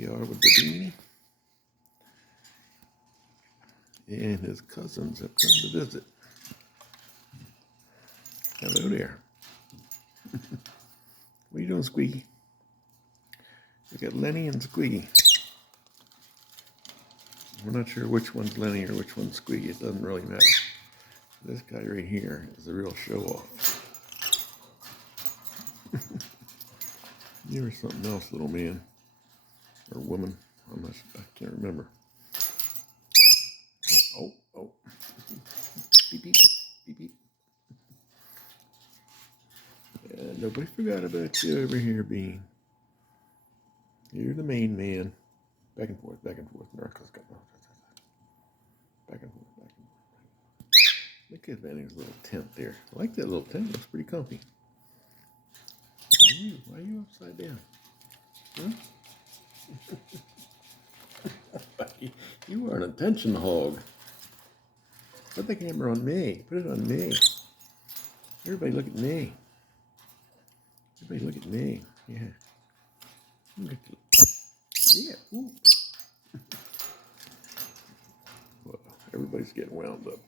we are with the Beanie. And his cousins have come to visit. Hello there. What are you doing, Squeaky? We got Lenny and Squeaky. We're not sure which one's Lenny or which one's Squeaky. It doesn't really matter. This guy right here is a real show-off. You were something else, little man. Or woman. I can't remember. Oh. Beep, beep, beep, beep. Nobody forgot about you over here, Bean. You're the main man. Back and forth, back and forth. Back and forth, back and forth. Look at Benny's little tent there. I like that little tent. It looks pretty comfy. Why are you upside down? Huh? You are an attention hog. Put the camera on me. Put it on me. Everybody look at me. Everybody look at me. Yeah. Yeah. Ooh. Well, everybody's getting wound up.